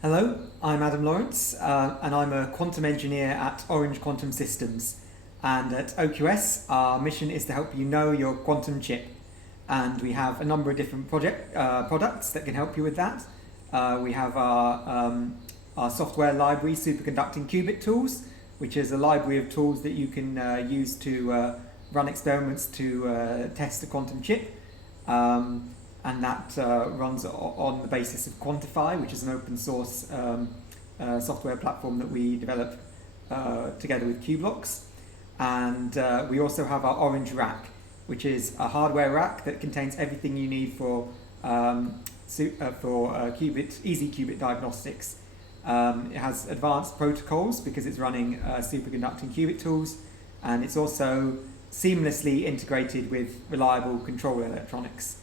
Hello, I'm Adam Lawrence, and I'm a quantum engineer at Orange Quantum Systems. And at OQS, our mission is to help you know your quantum chip. And we have a number of different products that can help you with that. We have our software library, Superconducting Qubit tools, which is a library of tools that you can use to run experiments to test a quantum chip. And that runs on the basis of Quantify, which is an open source software platform that we develop together with Qblocks. And we also have our Orange Rack, which is a hardware rack that contains everything you need for qubit, easy qubit diagnostics. It has advanced protocols because it's running superconducting qubit tools, and it's also seamlessly integrated with reliable control electronics.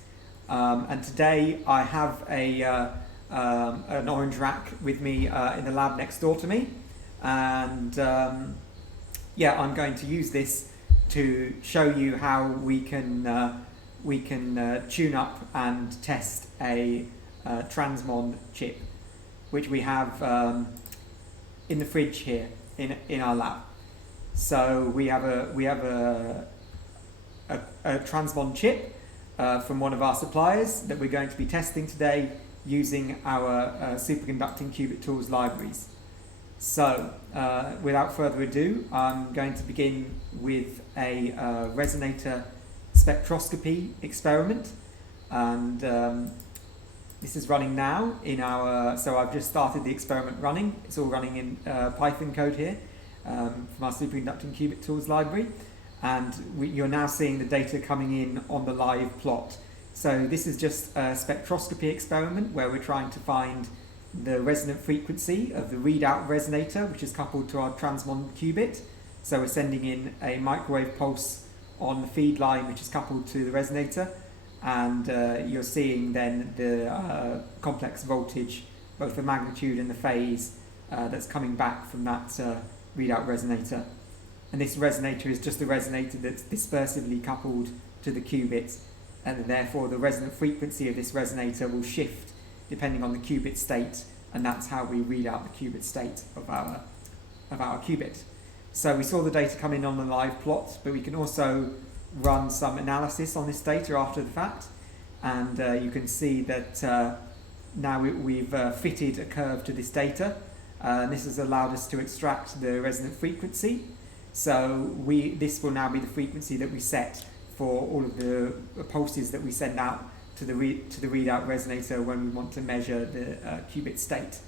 And today I have an Orange Rack with me in the lab next door to me, and I'm going to use this to show you how we can tune up and test a transmon chip, which we have in the fridge here in our lab. So we have a transmon chip from one of our suppliers that we're going to be testing today using our superconducting qubit tools libraries. So without further ado, I'm going to begin with a Resonator spectroscopy experiment, and this is running now in our, so I've just started the experiment running. It's all running in Python code here from our superconducting qubit tools library. And you're now seeing the data coming in on the live plot. So this is just a spectroscopy experiment where we're trying to find the resonant frequency of the readout resonator, which is coupled to our transmon qubit. So we're sending in a microwave pulse on the feed line, which is coupled to the resonator. And you're seeing then the complex voltage, both the magnitude and the phase that's coming back from that readout resonator. And this resonator is just a resonator that's dispersively coupled to the qubit, and therefore the resonant frequency of this resonator will shift depending on the qubit state, and that's how we read out the qubit state of our qubit. So we saw the data come in on the live plot, but we can also run some analysis on this data after the fact, and you can see that now we've fitted a curve to this data, and this has allowed us to extract the resonant frequency. So this will now be the frequency that we set for all of the pulses that we send out to the readout resonator when we want to measure the qubit state.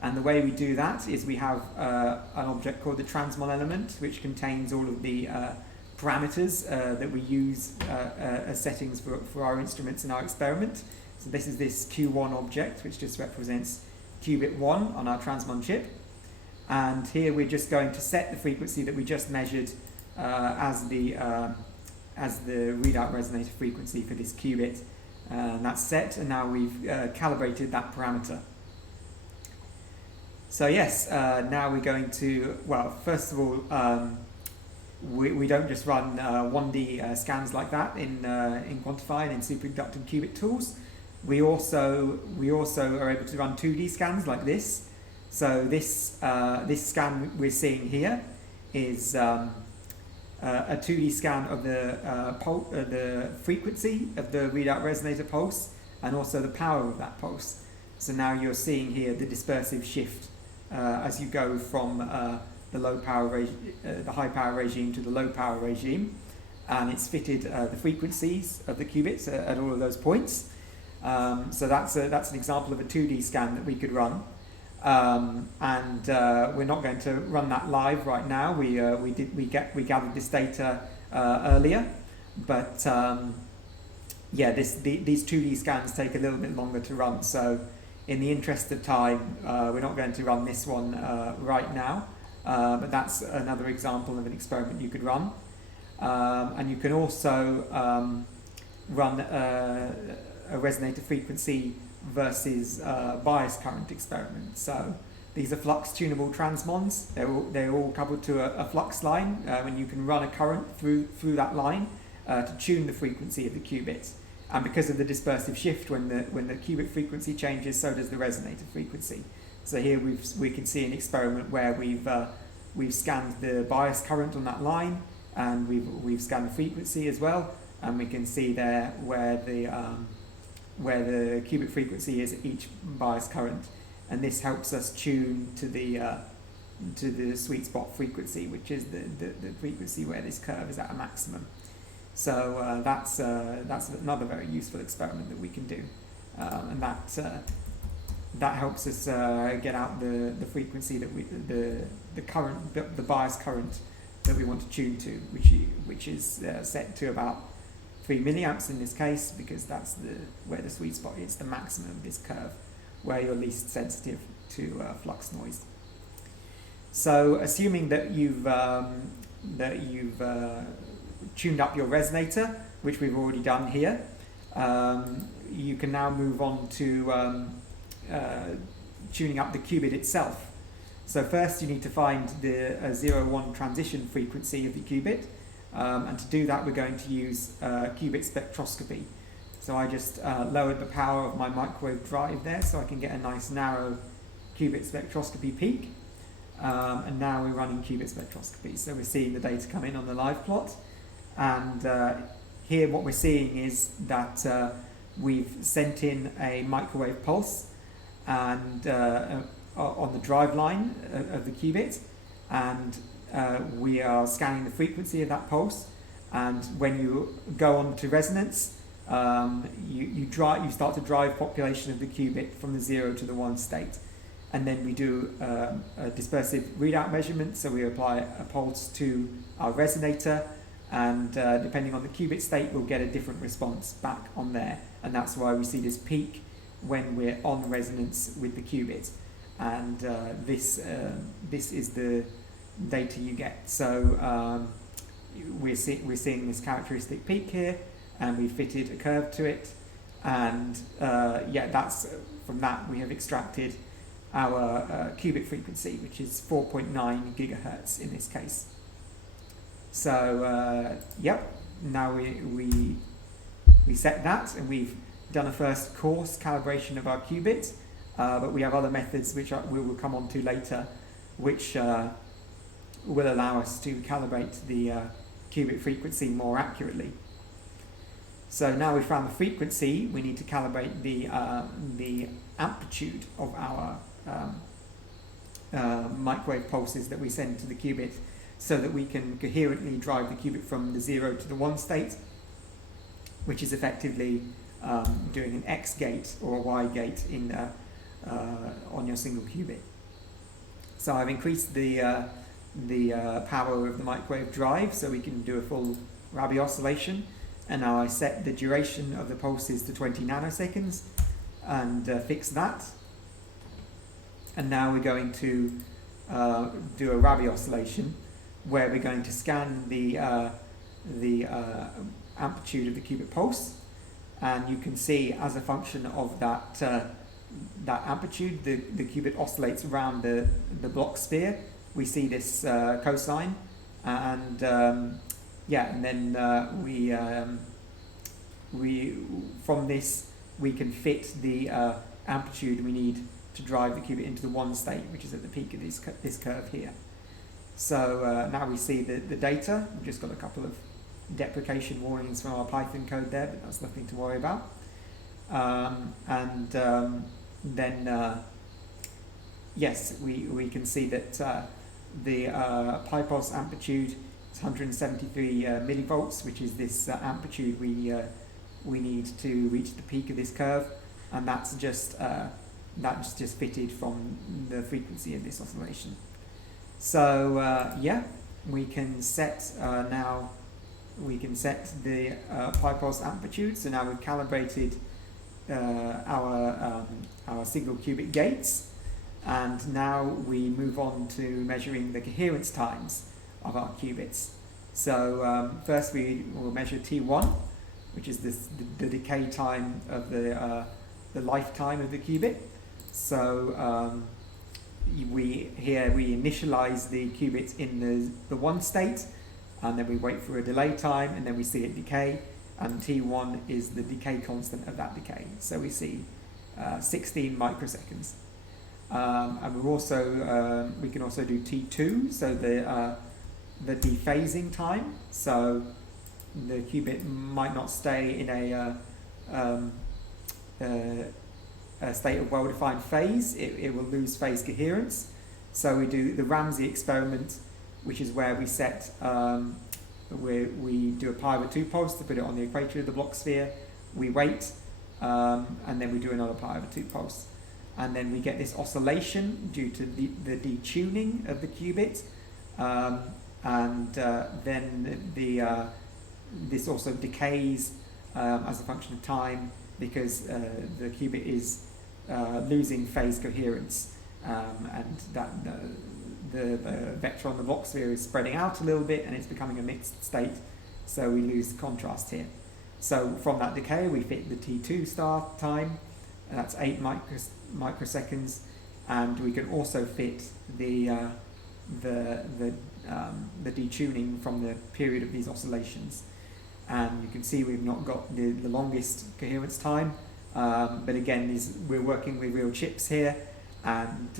And the way we do that is we have an object called the transmon element, which contains all of the parameters that we use as settings for our instruments in our experiment. So this is this Q1 object, which just represents qubit 1 on our transmon chip. And here we're just going to set the frequency that we just measured as the readout resonator frequency for this qubit. And that's set, and now we've calibrated that parameter. So yes, now we're going to, well, first of all, we don't just run 1D scans like that in Quantify and in superconducting qubit tools. We also are able to run 2D scans like this. So this scan we're seeing here is a 2D scan of the frequency of the readout resonator pulse and also the power of that pulse. So now you're seeing here the dispersive shift as you go from the high power regime to the low power regime, and it's fitted the frequencies of the qubits at all of those points. So that's an example of a 2D scan that we could run. We're not going to run that live right now. We gathered this data earlier, but these 2D scans take a little bit longer to run. So in the interest of time, we're not going to run this one right now. But that's another example of an experiment you could run, and you can also run a resonator frequency versus bias current experiment. So these are flux tunable transmons. They're all coupled to a flux line, when you can run a current through that line to tune the frequency of the qubit. And because of the dispersive shift, when the qubit frequency changes, so does the resonator frequency. So here we can see an experiment where we've scanned the bias current on that line, and we've scanned the frequency as well, and we can see there where the qubit frequency is at each bias current, and this helps us tune to the sweet spot frequency, which is the frequency where this curve is at a maximum. So that's another very useful experiment that we can do, and that helps us get out the frequency that the bias current that we want to tune to, which is set to about 3 milliamps in this case, because that's where the sweet spot is, the maximum of this curve, where you're least sensitive to flux noise. So, assuming that you've tuned up your resonator, which we've already done here, you can now move on to tuning up the qubit itself. So first you need to find the 0-1 transition frequency of the qubit, and to do that we're going to use qubit spectroscopy. So I just lowered the power of my microwave drive there so I can get a nice narrow qubit spectroscopy peak, and now we're running qubit spectroscopy. So we're seeing the data come in on the live plot, and here what we're seeing is that we've sent in a microwave pulse and on the drive line of the qubit, and we are scanning the frequency of that pulse, and when you go on to resonance, you start to drive population of the qubit from the 0 to the 1 state, and then we do a dispersive readout measurement, so we apply a pulse to our resonator, and depending on the qubit state we'll get a different response back on there, and that's why we see this peak when we're on resonance with the qubit, and this is the data you get. So we're seeing this characteristic peak here, and we fitted a curve to it, and that's from that we have extracted our qubit frequency, which is 4.9 gigahertz in this case. So now we set that, and we've done a first coarse calibration of our qubit, but we have other methods which we will come on to later, which will allow us to calibrate the qubit frequency more accurately. So now we've found the frequency, we need to calibrate the amplitude of our microwave pulses that we send to the qubit, so that we can coherently drive the qubit from the 0 to the 1 state, which is effectively doing an X gate or a Y gate on your single qubit. So I've increased the power of the microwave drive so we can do a full Rabi oscillation, and now I set the duration of the pulses to 20 nanoseconds and fix that. And now we're going to do a Rabi oscillation where we're going to scan the amplitude of the qubit pulse, and you can see as a function of that amplitude the qubit oscillates around the block sphere. We see this cosine, and and then we from this we can fit the amplitude we need to drive the qubit into the 1 state, which is at the peak of this curve here. So now we see the data. We've just got a couple of deprecation warnings from our Python code there, but that's nothing to worry about. Yes, we can see that the pi pulse amplitude is 173 millivolts, which is this amplitude we need to reach the peak of this curve, and that's just fitted from the frequency of this oscillation. So we can set now. We can set the pi pulse amplitude. So now we've calibrated our single qubit gates, and now we move on to measuring the coherence times of our qubits. So first we will measure T1, which is the decay time of the lifetime of the qubit. So we initialize the qubit in the 1 state, and then we wait for a delay time, and then we see it decay, and T1 is the decay constant of that decay. So we see 16 microseconds. And we can also do T2, so the dephasing time. So the qubit might not stay in a state of well-defined phase. It will lose phase coherence. So we do the Ramsey experiment, which is where we set we do a pi/2 pulse to put it on the equator of the Bloch sphere. We wait, and then we do another pi/2 pulse, and then we get this oscillation due to the detuning of the qubit, and then this also decays as a function of time because the qubit is losing phase coherence, and that the vector on the Bloch sphere is spreading out a little bit and it's becoming a mixed state, so we lose contrast here. So from that decay we fit the T2 star time, and that's 8 microseconds, and we can also fit the detuning from the period of these oscillations. And you can see we've not got the longest coherence time, but again we're working with real chips here, and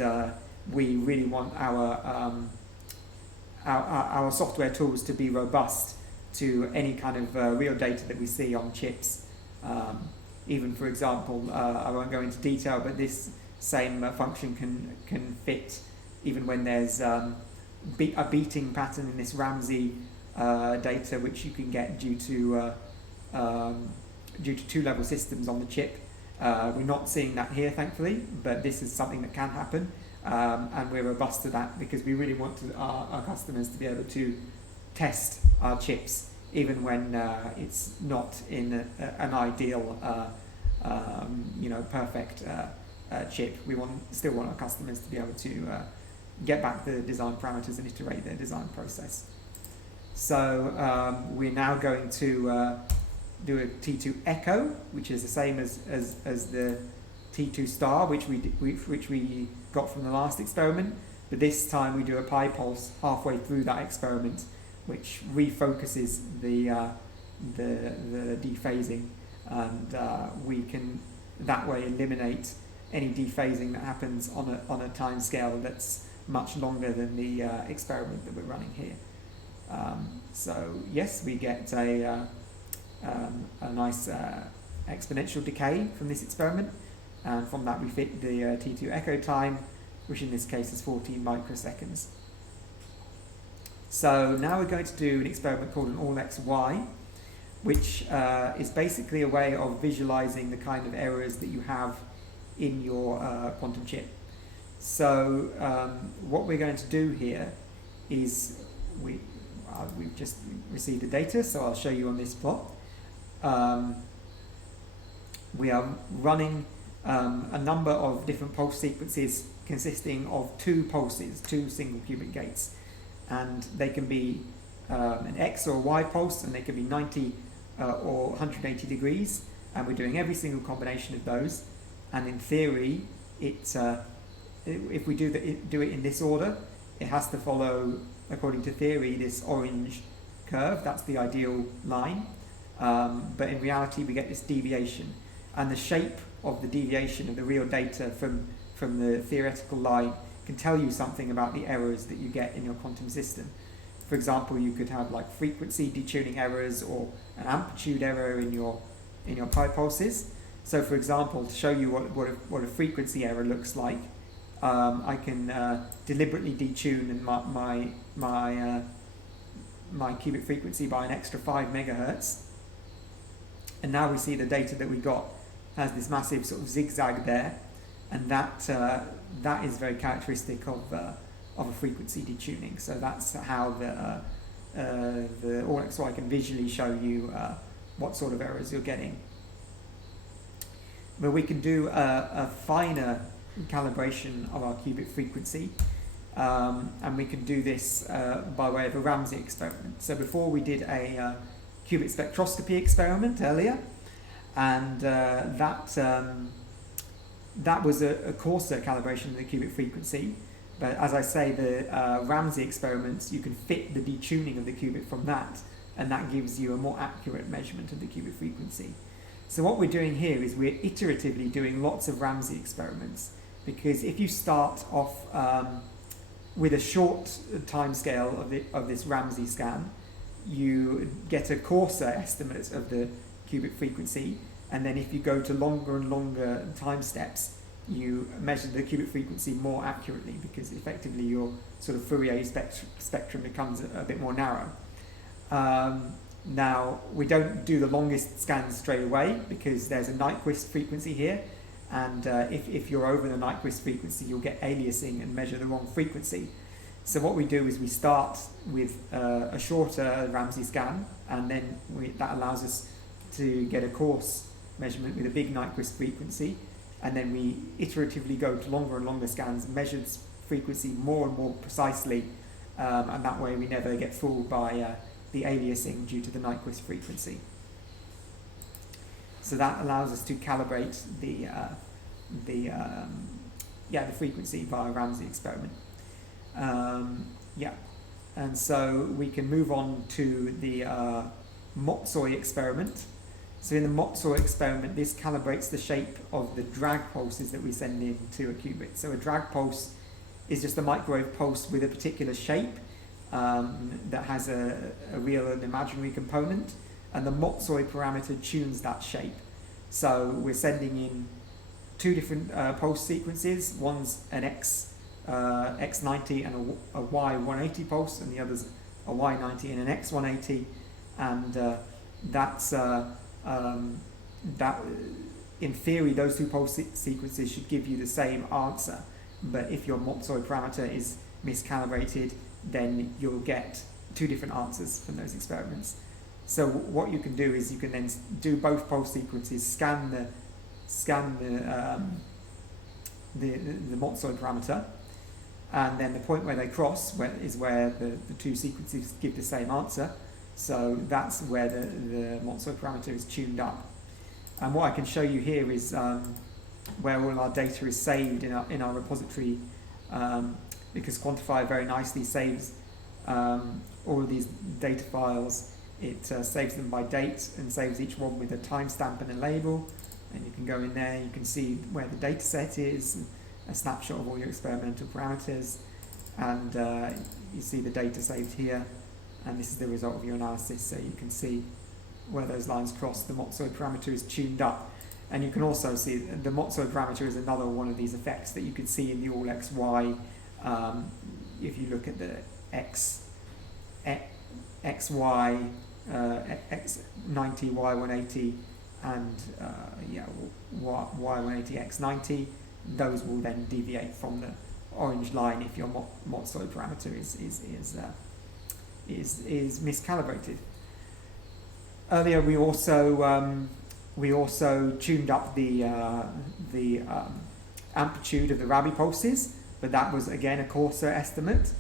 we really want our software tools to be robust to any kind of real data that we see on chips. Even, for example, I won't go into detail, but this same function can fit even when there's a beating pattern in this Ramsey data, which you can get due to two-level systems on the chip. We're not seeing that here, thankfully, but this is something that can happen, and we're robust to that because we really want our customers to be able to test our chips even when it's not in an ideal, perfect chip. We still want our customers to be able to get back the design parameters and iterate their design process. So we're now going to do a T2 echo, which is the same as the T2 star, which we got from the last experiment, but this time we do a pi pulse halfway through that experiment, which refocuses the dephasing, and we can that way eliminate any dephasing that happens on a time scale that's much longer than the experiment that we're running here. So yes, we get a nice exponential decay from this experiment, and from that we fit the T2 echo time, which in this case is 14 microseconds. So now we're going to do an experiment called an AllXY, which is basically a way of visualizing the kind of errors that you have in your quantum chip. So what we're going to do here is we've just received the data, so I'll show you on this plot. We are running a number of different pulse sequences consisting of two pulses, two single qubit gates, and they can be an X or a Y pulse, and they can be 90 or 180 degrees, and we're doing every single combination of those. And in theory, if we do it in this order, it has to follow, according to theory, this orange curve. That's the ideal line, but in reality we get this deviation, and the shape of the deviation of the real data from the theoretical line can tell you something about the errors that you get in your quantum system. For example, you could have like frequency detuning errors or an amplitude error in your pi pulses. So for example, to show you what a frequency error looks like, I can deliberately detune my qubit frequency by an extra 5 megahertz, and now we see the data that we got has this massive sort of zigzag there, and that is very characteristic of a frequency detuning. So that's how the AllXY can visually show you what sort of errors you're getting. But we can do a finer calibration of our qubit frequency, and we can do this by way of a Ramsey experiment. So before we did a qubit spectroscopy experiment earlier, and that was a coarser calibration of the qubit frequency. But as I say, the Ramsey experiments, you can fit the detuning of the qubit from that, and that gives you a more accurate measurement of the qubit frequency. So what we're doing here is we're iteratively doing lots of Ramsey experiments, because if you start off with a short time scale of this Ramsey scan, you get a coarser estimate of the qubit frequency, and then if you go to longer and longer time steps, you measure the qubit frequency more accurately, because effectively your sort of Fourier spectrum becomes a bit more narrow. Now, we don't do the longest scans straight away because there's a Nyquist frequency here, and if you're over the Nyquist frequency, you'll get aliasing and measure the wrong frequency. So what we do is we start with a shorter Ramsey scan, and then that allows us to get a coarse measurement with a big Nyquist frequency, and then we iteratively go to longer and longer scans, measure the frequency more and more precisely, and that way we never get fooled by the aliasing due to the Nyquist frequency. So that allows us to calibrate the frequency via Ramsey experiment. And so we can move on to the Motzoi experiment. So in the Motzoi experiment, this calibrates the shape of the drag pulses that we send into a qubit. So a drag pulse is just a microwave pulse with a particular shape that has a real and imaginary component, and the Motzoi parameter tunes that shape. So we're sending in two different pulse sequences. One's an X90 and a Y180 pulse, and the other's a Y90 and an X180, and that in theory those two pulse sequences should give you the same answer, but if your Motzoi parameter is miscalibrated, then you'll get two different answers from those experiments. So what you can do is you can then do both pulse sequences, scan the Motzoi parameter, and then the point where they cross is where the two sequences give the same answer. So that's where the Motzoi parameter is tuned up. And what I can show you here is where all our data is saved in our repository, because Quantify very nicely saves all of these data files. It saves them by date and saves each one with a timestamp and a label. And you can go in there, you can see where the data set is, a snapshot of all your experimental parameters, and you see the data saved here, and this is the result of your analysis. So you can see where those lines cross, the Motzoi parameter is tuned up. And you can also see the Motzoi parameter is another one of these effects that you can see in the AllXY. If you look at the XY, X90, Y180, and Y180, X90, those will then deviate from the orange line if your Motzoi parameter is miscalibrated. Earlier, we also tuned up the amplitude of the Rabi pulses, but that was again a coarser estimate.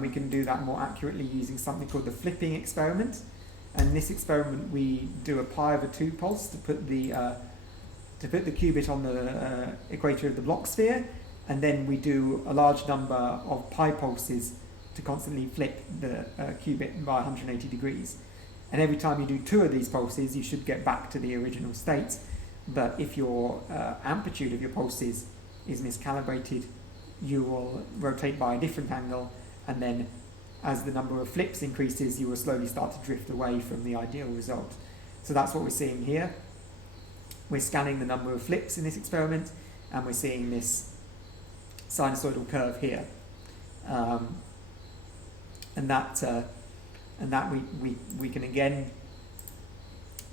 We can do that more accurately using something called the flipping experiment. And in this experiment, we do a pi/2 pulse to put the qubit on the equator of the Bloch sphere, and then we do a large number of pi pulses to constantly flip the qubit by 180 degrees. And every time you do two of these pulses, you should get back to the original state. But if your amplitude of your pulses is miscalibrated, you will rotate by a different angle, and then as the number of flips increases, you will slowly start to drift away from the ideal result. So that's what we're seeing here. We're scanning the number of flips in this experiment, and we're seeing this sinusoidal curve here. And that we can again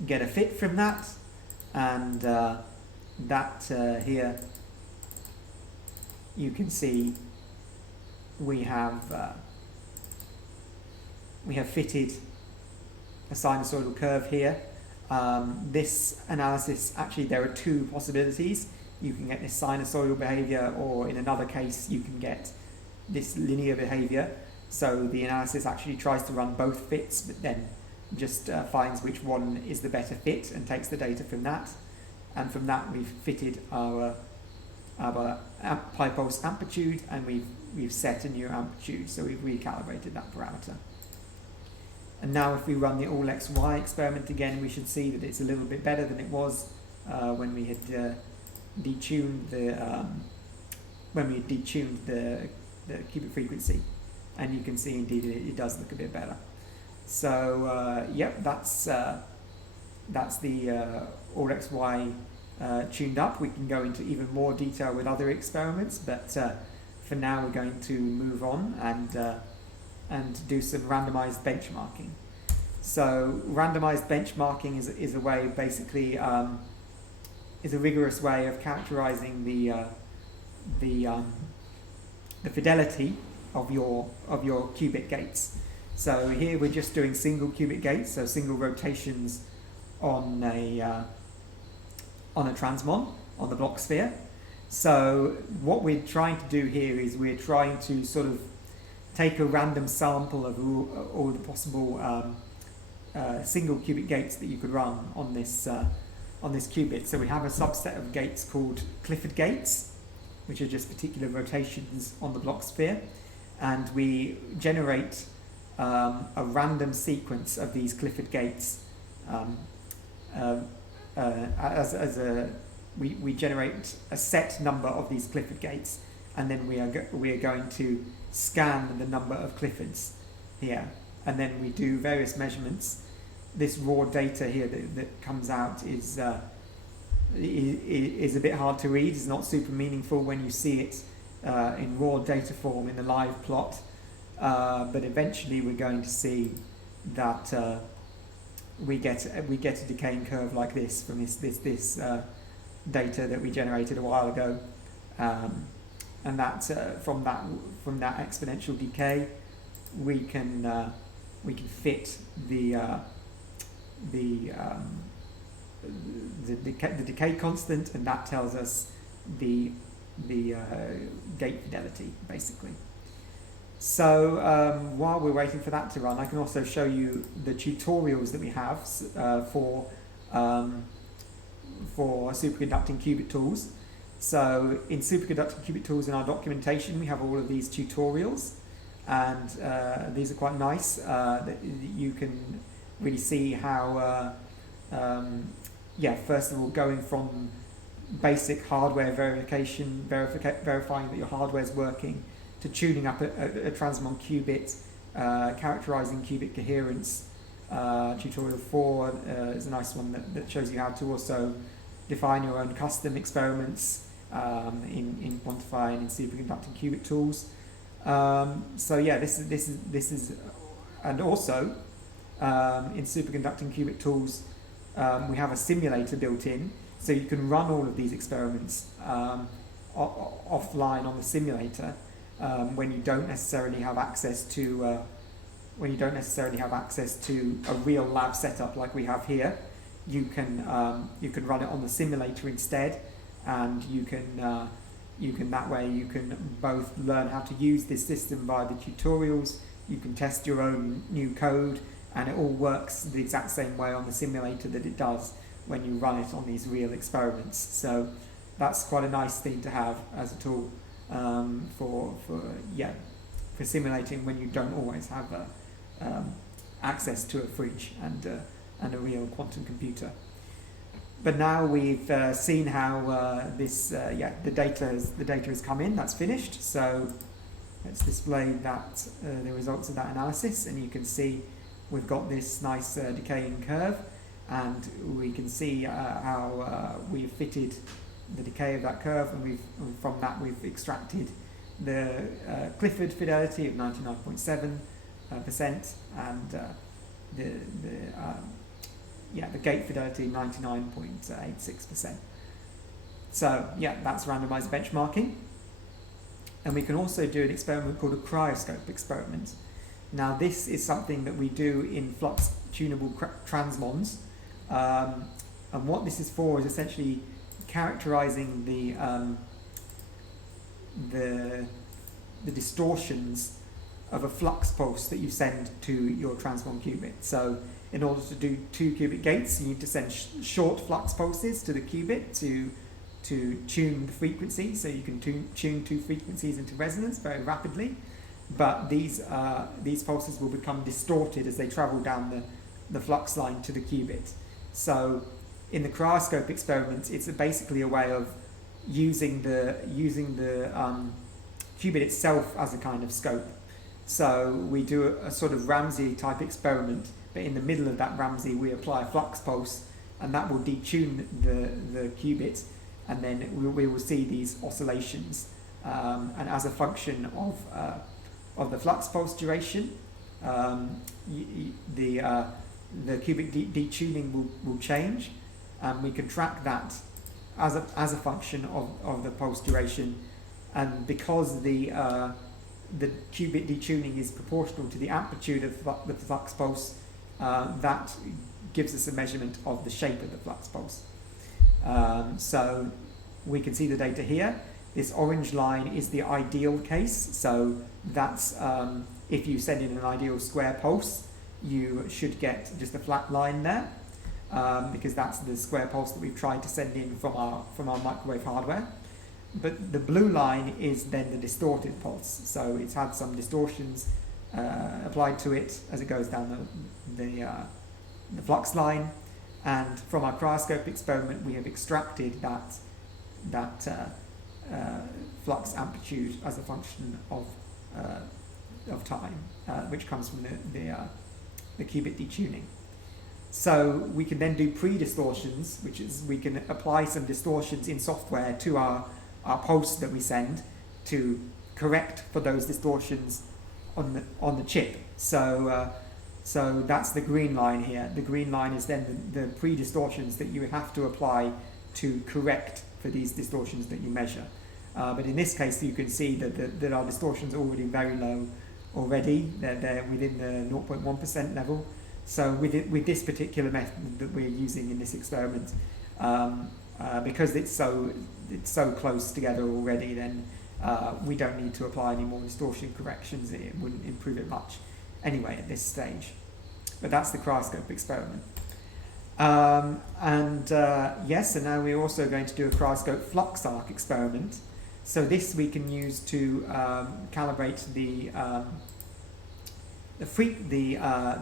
get a fit from that, and here you can see we have fitted a sinusoidal curve here. This analysis, actually there are two possibilities. You can get this sinusoidal behavior, or in another case you can get this linear behavior. So the analysis actually tries to run both fits, but then just finds which one is the better fit and takes the data from that. And from that we've fitted our pi pulse amplitude, and we've set a new amplitude, so we've recalibrated that parameter. And now if we run the AllXY experiment again, we should see that it's a little bit better than it was when we had detuned the when we detuned the qubit frequency, and you can see indeed it does look a bit better. So yep, that's the AllXY tuned up. We can go into even more detail with other experiments, but for now we're going to move on and do some randomized benchmarking. So randomized benchmarking is a way, basically, is a rigorous way of characterizing the fidelity of your qubit gates. So here we're just doing single qubit gates, so single rotations on a transmon, on the block sphere. So what we're trying to do here is we're trying to sort of take a random sample of all the possible single qubit gates that you could run on this qubit. So we have a subset of gates called Clifford gates, which are just particular rotations on the block sphere, and we generate a random sequence of these Clifford gates. We generate a set number of these Clifford gates, and then we are going to scan the number of Cliffords here, and then we do various measurements. This raw data here that comes out is a bit hard to read. It's not super meaningful when you see it in raw data form in the live plot, but eventually we're going to see that we get a decaying curve like this from this data that we generated a while ago, and that from that exponential decay we can fit the decay constant, and that tells us the gate fidelity, basically. So while we're waiting for that to run, I can also show you the tutorials that we have for superconducting qubit tools. So in superconducting qubit tools, in our documentation, we have all of these tutorials, and these are quite nice. That you can really see how, first of all, going from basic hardware verification, verifying that your hardware is working, to tuning up a transmon qubit, characterizing qubit coherence. Tutorial 4 is a nice one that shows you how to also define your own custom experiments in quantifying and superconducting qubit tools. So yeah, this is, and also in superconducting qubit tools, we have a simulator built in, so you can run all of these experiments offline on the simulator when you don't necessarily have access to a real lab setup like we have here. You can run it on the simulator instead, and you can that way you can both learn how to use this system via the tutorials. You can test your own new code, and it all works the exact same way on the simulator that it does when you run it on these real experiments. So that's quite a nice thing to have as a tool for simulating when you don't always have access to a fridge and a real quantum computer. But now we've seen how the data has come in. That's finished. So let's display that the results of that analysis, and you can see we've got this nice decaying curve, and we can see how we've fitted the decay of that curve, and from that we've extracted the Clifford fidelity of 99.7%, and the gate fidelity 99.86%. So yeah, that's randomized benchmarking. And we can also do an experiment called a Cryoscope experiment. Now this is something that we do in flux tunable transmons, and what this is for is essentially characterizing the distortions of a flux pulse that you send to your transmon qubit. So in order to do 2 qubit gates, you need to send short flux pulses to the qubit to tune the frequency, so you can tune 2 frequencies into resonance very rapidly. But these pulses will become distorted as they travel down the flux line to the qubit. So in the Cryoscope experiment, it's basically a way of using the qubit itself as a kind of scope. So we do a sort of Ramsey type experiment, but in the middle of that Ramsey we apply a flux pulse, and that will detune the qubit, and then we will see these oscillations. And as a function of the flux pulse duration, the qubit detuning will change, and we can track that as a function of the pulse duration. And because the qubit detuning is proportional to the amplitude of the flux pulse, that gives us a measurement of the shape of the flux pulse. So we can see the data here. This orange line is the ideal case, so that's if you send in an ideal square pulse, you should get just a flat line there, because that's the square pulse that we've tried to send in from our microwave hardware. But the blue line is then the distorted pulse, so it's had some distortions applied to it as it goes down the flux line, and from our cryoscope experiment we have extracted that flux amplitude as a function of time, which comes from the qubit detuning. So we can then do pre-distortions, which is we can apply some distortions in software to our pulse that we send to correct for those distortions on the chip. So that's the green line here. The green line is then the pre-distortions that you have to apply to correct for these distortions that you measure. But in this case, you can see that our distortions are already very low already. They're within the 0.1% level. So with this particular method that we're using in this experiment, because it's so close together already, then we don't need to apply any more distortion corrections. It wouldn't improve it much anyway at this stage. But that's the cryoscope experiment. Yes, and now we're also going to do a cryoscope flux arc experiment. So this we can use to calibrate the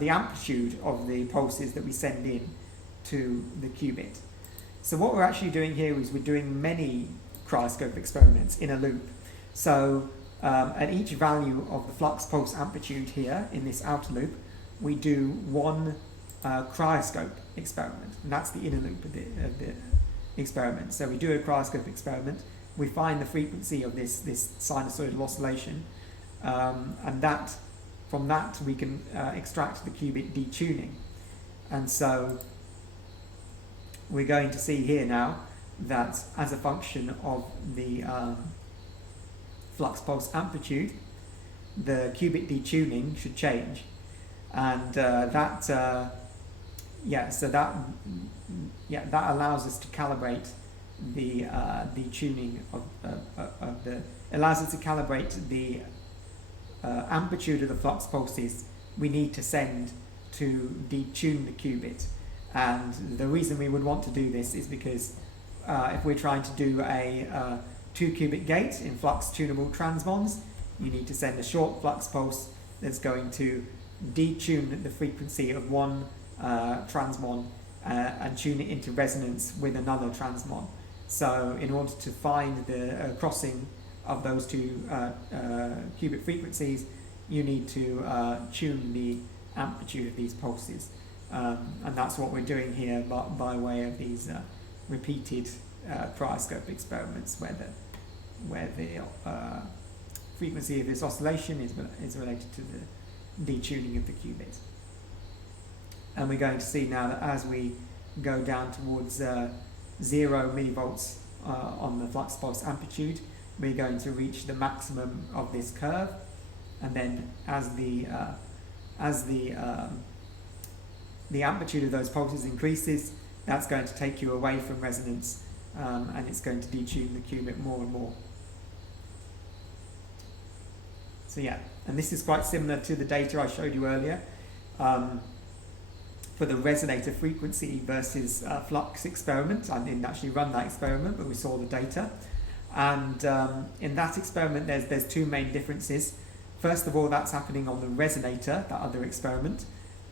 amplitude of the pulses that we send in to the qubit. So what we're actually doing here is we're doing many cryoscope experiments in a loop. So at each value of the flux pulse amplitude here in this outer loop, we do one cryoscope experiment, and that's the inner loop of the experiment. So we do a cryoscope experiment, we find the frequency of this sinusoidal oscillation, and from that we can extract the qubit detuning. And so we're going to see here now that as a function of the flux pulse amplitude, the qubit detuning should change, and that allows us to calibrate the detuning allows us to calibrate the amplitude of the flux pulses we need to send to detune the qubit. And the reason we would want to do this is because if we're trying to do a 2-qubit gate in flux tunable transmons, you need to send a short flux pulse that's going to detune the frequency of one transmon and tune it into resonance with another transmon. So in order to find the crossing of those two qubit frequencies, you need to tune the amplitude of these pulses. And that's what we're doing here by way of these repeated cryoscope experiments where the frequency of this oscillation is related to the detuning of the qubit. And we're going to see now that as we go down towards 0 millivolts on the flux pulse amplitude, we're going to reach the maximum of this curve, and then as the amplitude of those pulses increases, that's going to take you away from resonance, and it's going to detune the qubit more and more. So yeah, and this is quite similar to the data I showed you earlier for the resonator frequency versus flux experiment. I didn't actually run that experiment, but we saw the data. And in that experiment, there's two main differences. First of all, that's happening on the resonator, that other experiment.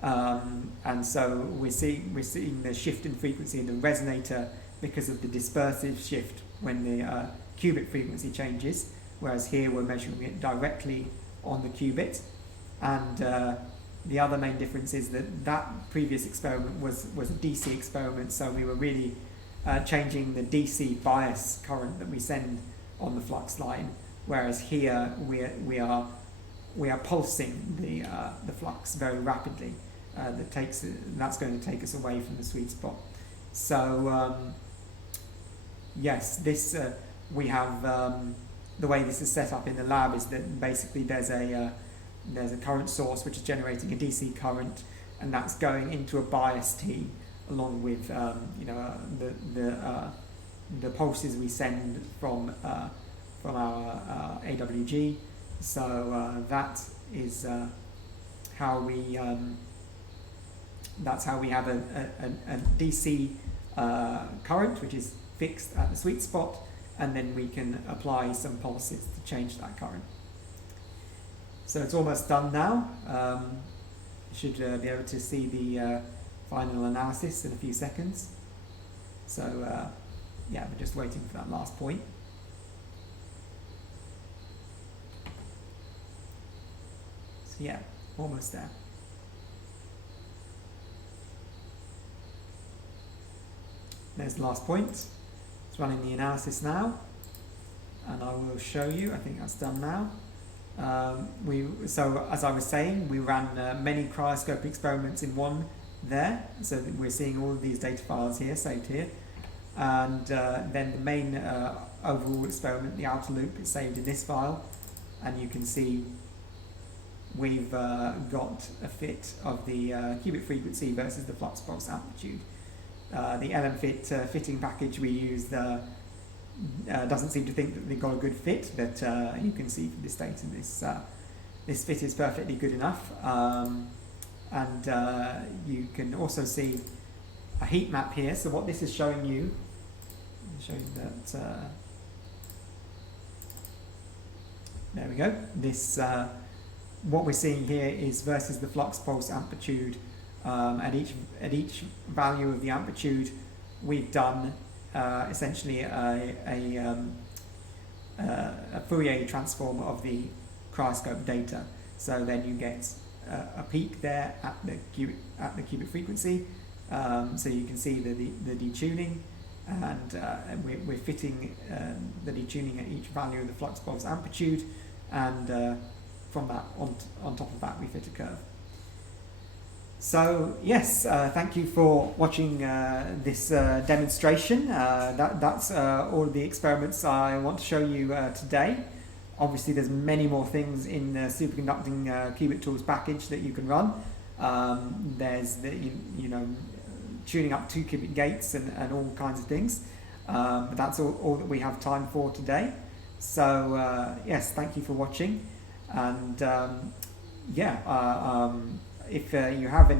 And so we're seeing the shift in frequency in the resonator because of the dispersive shift when the qubit frequency changes, whereas here we're measuring it directly on the qubit. And the other main difference is that previous experiment was a DC experiment, so we were really changing the DC bias current that we send on the flux line, whereas here we are pulsing the flux very rapidly. That's going to take us away from the sweet spot. So yes, this we have the way this is set up in the lab is that basically there's a current source which is generating a DC current, and that's going into a bias T along with the pulses we send from our AWG. So that is how we that's how we have a DC current which is fixed at the sweet spot, and then we can apply some pulses to change that current. So it's almost done now. You should be able to see the final analysis in a few seconds. So yeah, we're just waiting for that last point. So yeah, almost there. There's the last point. It's running the analysis now, and I will show you. I think that's done now. So as I was saying, we ran many cryoscope experiments in one there, so that we're seeing all of these data files here, saved here. And then the main overall experiment, the outer loop, is saved in this file, and you can see we've got a fit of the qubit frequency versus the flux pulse amplitude. The LMFit fitting package we used doesn't seem to think that they've got a good fit, but you can see from this data this fit is perfectly good enough. And you can also see a heat map here. So what this is showing you, that there we go. This what we're seeing here is versus the flux pulse amplitude. At each value of the amplitude, we've done essentially a Fourier transform of the cryoscope data. So then you get a peak there at the qubit frequency. So you can see the detuning, and we're fitting the detuning at each value of the flux pulse amplitude, and from that on top of that we fit a curve. So yes, thank you for watching this demonstration. That's all of the experiments I want to show you today. Obviously there's many more things in the superconducting qubit tools package that you can run. There's the tuning up 2 qubit gates and all kinds of things. But that's all that we have time for today. So yes, thank you for watching, and if you have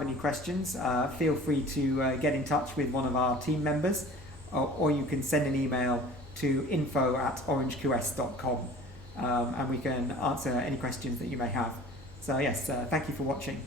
any questions, feel free to get in touch with one of our team members, or you can send an email to info@orangeqs.com, and we can answer any questions that you may have. So yes, thank you for watching.